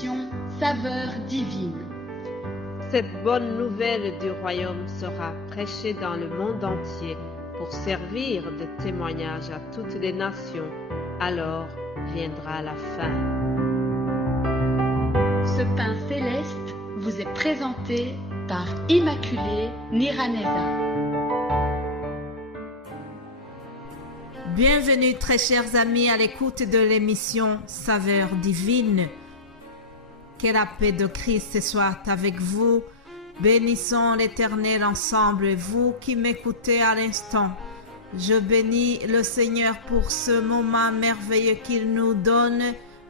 l'émission Saveurs divines. Cette bonne nouvelle du royaume sera prêchée dans le monde entier pour servir de témoignage à toutes les nations. Alors viendra la fin. Ce pain céleste vous est présenté par Immaculée Niraneza. Bienvenue très chers amis à l'écoute de l'émission Saveurs divines. Que la paix de Christ soit avec vous. Bénissons l'Éternel ensemble, vous qui m'écoutez à l'instant. Je bénis le Seigneur pour ce moment merveilleux qu'il nous donne.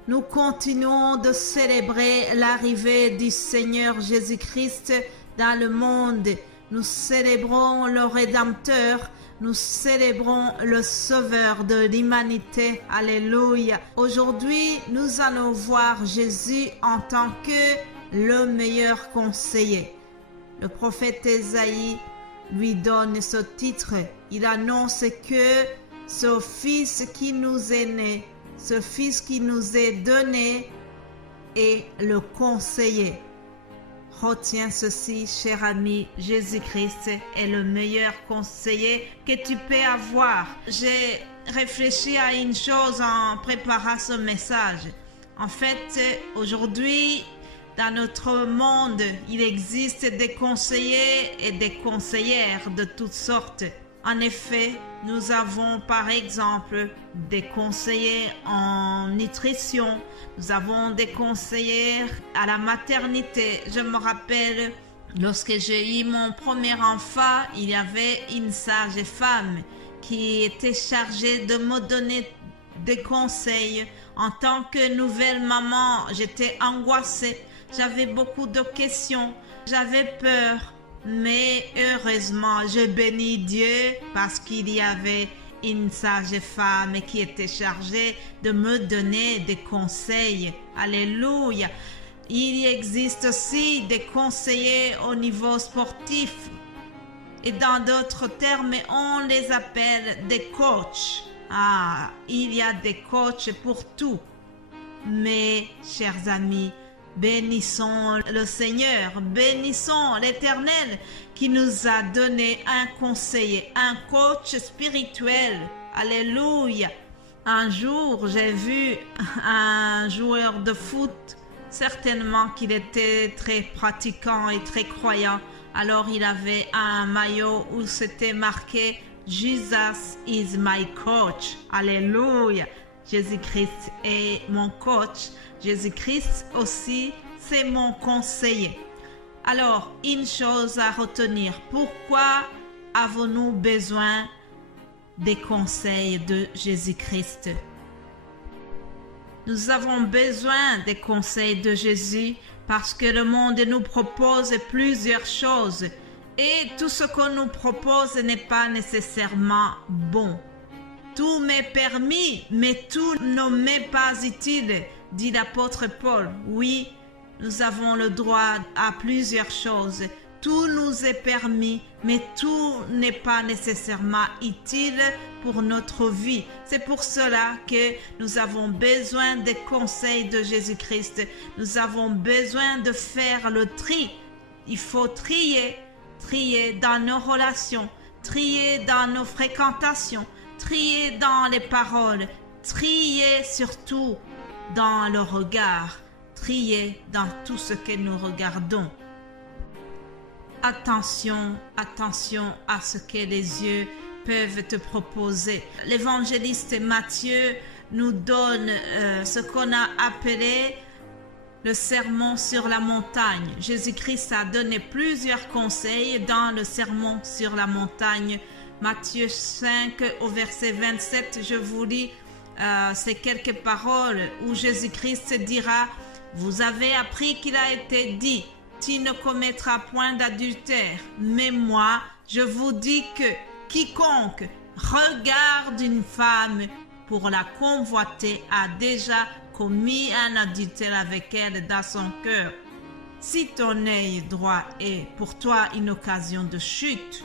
Nous continuons de célébrer l'arrivée du Seigneur Jésus-Christ dans le monde. Nous célébrons le Rédempteur. Nous célébrons le Sauveur de l'humanité. Alléluia. Aujourd'hui, nous allons voir Jésus en tant que le meilleur conseiller. Le prophète Ésaïe lui donne ce titre. Il annonce que ce Fils qui nous est né, ce Fils qui nous est donné est le conseiller. Retiens ceci, cher ami, Jésus-Christ est le meilleur conseiller que tu peux avoir. J'ai réfléchi à une chose en préparant ce message. En fait, aujourd'hui, dans notre monde, il existe des conseillers et des conseillères de toutes sortes. En effet, nous avons par exemple des conseillers en nutrition, nous avons des conseillers à la maternité. Je me rappelle, lorsque j'ai eu mon premier enfant, il y avait une sage femme qui était chargée de me donner des conseils. En tant que nouvelle maman, j'étais angoissée, j'avais beaucoup de questions, j'avais peur. Mais heureusement, je bénis Dieu parce qu'il y avait une sage femme qui était chargée de me donner des conseils. Alléluia. Il existe aussi des conseillers au niveau sportif. Et dans d'autres termes, on les appelle des coachs. Il y a des coachs pour tout. Mais, chers amis, bénissons le Seigneur, bénissons l'Éternel qui nous a donné un conseiller, un coach spirituel. Alléluia. Un jour, j'ai vu un joueur de foot, certainement qu'il était très pratiquant et très croyant. Alors il avait un maillot où c'était marqué « Jesus is my coach ». Alléluia. Jésus-Christ est mon coach. Jésus-Christ aussi, c'est mon conseiller. Alors, une chose à retenir. Pourquoi avons-nous besoin des conseils de Jésus-Christ? Nous avons besoin des conseils de Jésus parce que le monde nous propose plusieurs choses et tout ce qu'on nous propose n'est pas nécessairement bon. Tout m'est permis, mais tout ne m'est pas utile, dit l'apôtre Paul. Oui, nous avons le droit à plusieurs choses. Tout nous est permis, mais tout n'est pas nécessairement utile pour notre vie. C'est pour cela que nous avons besoin des conseils de Jésus-Christ. Nous avons besoin de faire le tri. Il faut trier dans nos relations, trier dans nos fréquentations, trier dans les paroles, trier surtout dans le regard, trier dans tout ce que nous regardons. Attention à ce que les yeux peuvent te proposer. L'évangéliste Matthieu nous donne ce qu'on a appelé le sermon sur la montagne. Jésus-Christ a donné plusieurs conseils dans le sermon sur la montagne. Matthieu 5 au verset 27, je vous lis ces quelques paroles où Jésus-Christ dira « Vous avez appris qu'il a été dit, tu ne commettras point d'adultère. Mais moi, je vous dis que quiconque regarde une femme pour la convoiter a déjà commis un adultère avec elle dans son cœur. Si ton œil droit est pour toi une occasion de chute,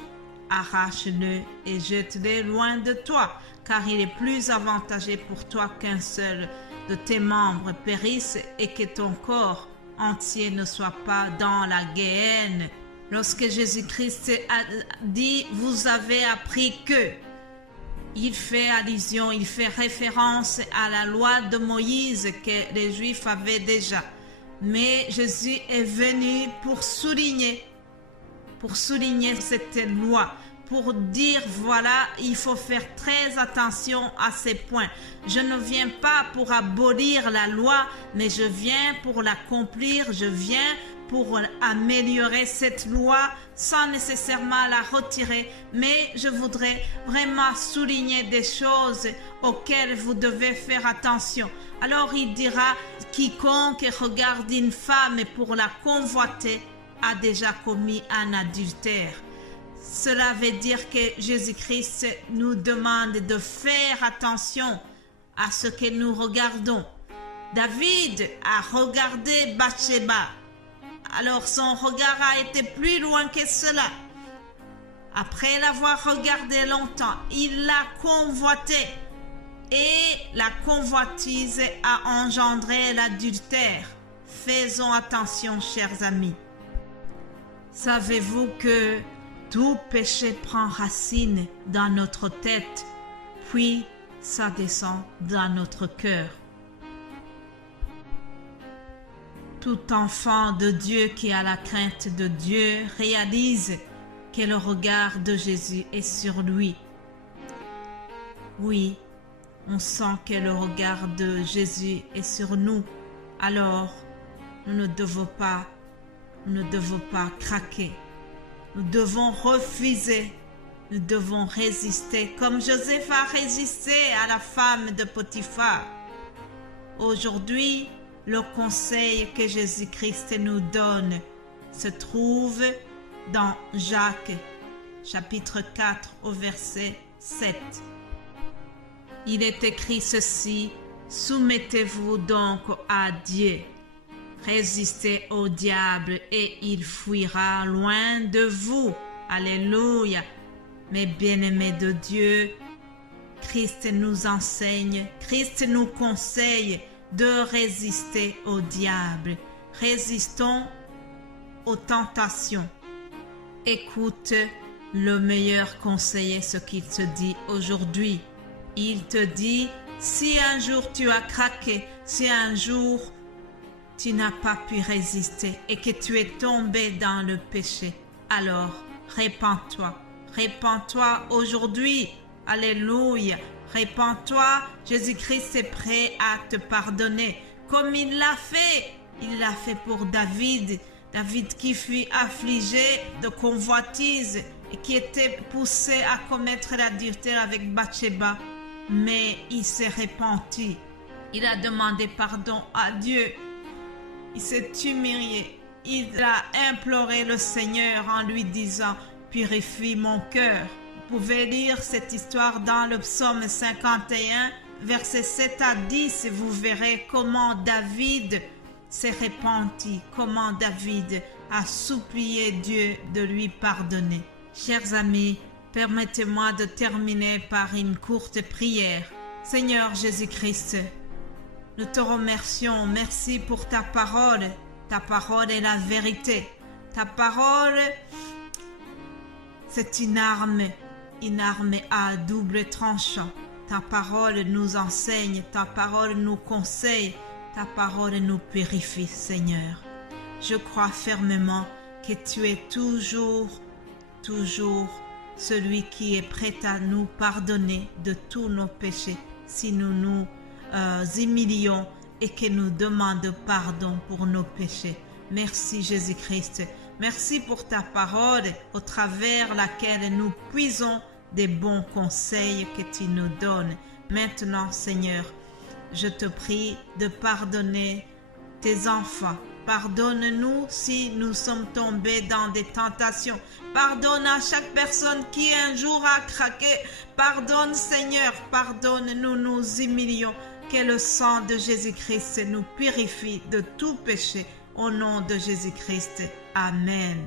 arrache-le et jette-le loin de toi, car il est plus avantageux pour toi qu'un seul de tes membres périsse et que ton corps entier ne soit pas dans la Géhenne. Lorsque Jésus-Christ a dit « Vous avez appris que », il fait allusion, il fait référence à la loi de Moïse que les Juifs avaient déjà. Mais Jésus est venu pour souligner cette loi, pour dire voilà, il faut faire très attention à ces points. Je ne viens pas pour abolir la loi, mais je viens pour l'accomplir, je viens pour améliorer cette loi sans nécessairement la retirer. Mais je voudrais vraiment souligner des choses auxquelles vous devez faire attention. Alors il dira, quiconque regarde une femme pour la convoiter a déjà commis un adultère. Cela veut dire que Jésus-Christ nous demande de faire attention à ce que nous regardons. David a regardé Bathsheba. Alors son regard a été plus loin que cela. Après l'avoir regardé longtemps, il l'a convoité. Et la convoitise a engendré l'adultère. Faisons attention, chers amis. Savez-vous que tout péché prend racine dans notre tête, puis ça descend dans notre cœur. Tout enfant de Dieu qui a la crainte de Dieu réalise que le regard de Jésus est sur lui. Oui, on sent que le regard de Jésus est sur nous. Alors, nous ne devons pas craquer. Nous devons refuser. Nous devons résister comme Joseph a résisté à la femme de Potiphar. Aujourd'hui, le conseil que Jésus-Christ nous donne se trouve dans Jacques, chapitre 4, au verset 7. Il est écrit ceci: « Soumettez-vous donc à Dieu. Résistez au diable et il fuira loin de vous. » Alléluia. Mes bien-aimés de Dieu, Christ nous enseigne, Christ nous conseille de résister au diable. Résistons aux tentations. Écoute, le meilleur conseiller, ce qu'il te dit aujourd'hui. Il te dit, si un jour tu as craqué, si un jour tu n'as pas pu résister et que tu es tombé dans le péché, alors répands-toi. Répands-toi aujourd'hui. Alléluia. Répands-toi. Jésus-Christ est prêt à te pardonner. Comme il l'a fait. Il l'a fait pour David. David qui fut affligé de convoitise et qui était poussé à commettre l'adultère avec Bathsheba. Mais il s'est repenti. Il a demandé pardon à Dieu. Il s'est humilié. Il a imploré le Seigneur en lui disant: purifie mon cœur. Vous pouvez lire cette histoire dans le psaume 51, versets 7 à 10. Vous verrez comment David s'est repenti, comment David a supplié Dieu de lui pardonner. Chers amis, permettez-moi de terminer par une courte prière. Seigneur Jésus-Christ, nous te remercions. Merci pour ta parole. Ta parole est la vérité. Ta parole, c'est une arme à double tranchant. Ta parole nous enseigne, ta parole nous conseille, ta parole nous purifie, Seigneur. Je crois fermement que tu es toujours celui qui est prêt à nous pardonner de tous nos péchés si nous nous humilions et que nous demandons pardon pour nos péchés. Merci Jésus-Christ. Merci pour ta parole au travers laquelle nous puisons des bons conseils que tu nous donnes. Maintenant, Seigneur, je te prie de pardonner tes enfants. Pardonne-nous si nous sommes tombés dans des tentations. Pardonne à chaque personne qui un jour a craqué. Pardonne, Seigneur, pardonne-nous, nous humilions. Que le sang de Jésus-Christ nous purifie de tout péché. Au nom de Jésus-Christ. Amen.